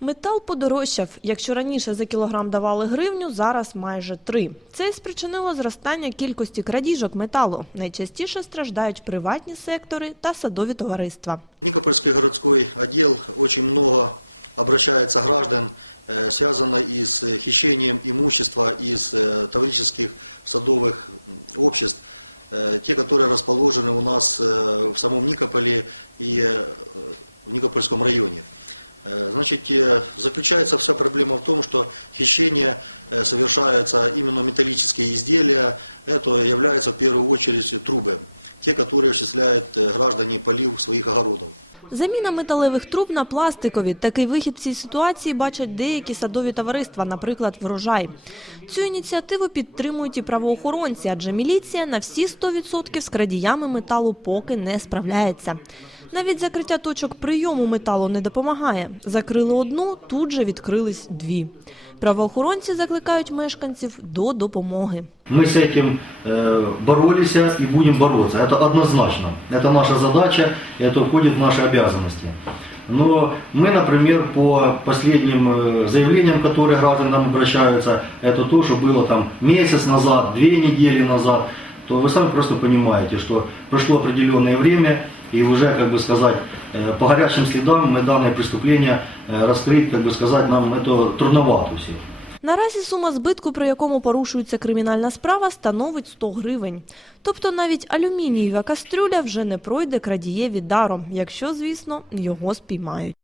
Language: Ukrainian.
Метал подорожчав. Якщо раніше за кілограм давали гривню, зараз майже три. Це й спричинило зростання кількості крадіжок металу. Найчастіше страждають приватні сектори та садові товариства. Никопольский городской отдел очень много обращается граждан, э, связано и с хищением имущества из э, таврических садовых м, обществ, э, те, которые расположены у нас э, в самом Никополе и э, в Никопольском районе. Э, Значит, э, заключается вся проблема в том, что хищение э, совершаются именно металлические изделия. Это являются в первую очередь трубы, те, которые осуществляют э, граждане полив своих огородов. Заміна металевих труб на пластикові. Такий вихід в цій ситуації бачать деякі садові товариства, наприклад, врожай. Цю ініціативу підтримують і правоохоронці, адже міліція на всі 100% з крадіями металу поки не справляється. Навіть закриття точок прийому металу не допомагає. Закрили одну, тут же відкрились дві. Правоохоронці закликають мешканців до допомоги. Мы с этим э, боролись и будем бороться. Это однозначно. Это наша задача, и это входит в наши обязанности. Но мы, например, по последним э, заявлениям, которые граждан нам обращаются, это то, что было там месяц назад, две недели назад, то вы сами просто понимаете, что прошло определенное время, и уже, как бы сказать, э, по горячим следам мы данное преступление э, раскрыть, как бы сказать, нам это трудновато все. Наразі сума збитку, при якому порушується кримінальна справа, становить 100 гривень. Тобто навіть алюмінієва кастрюля вже не пройде крадієві даром, якщо, звісно, його спіймають.